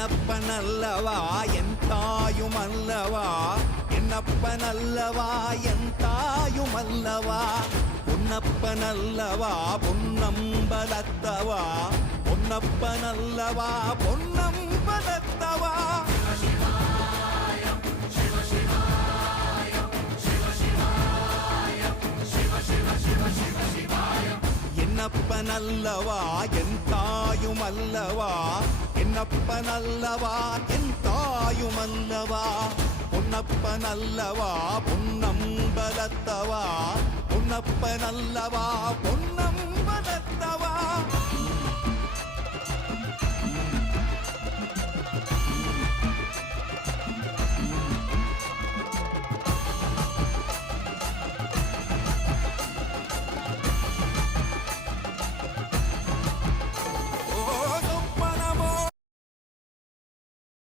என்னப்பனல்லவா என் தாயுமல்லவா, என்னப்பனல்லவா என் தாயுமல்லவா, பொன்னப்பனல்லவா பொன்னம்பலத்தவா, பொன்னப்பனல்லவா பொன்னம்பலத்தவா. என்னப்பனல்லவா என் தாயுமல்லவா, என்னப்பனல்லவா என் தாயுமல்லவா, பொன்னப்பனல்லவா பொன்னம்பலத்தவா, பொன்னப்பனல்லவா பொன்னம்பலத்தவா.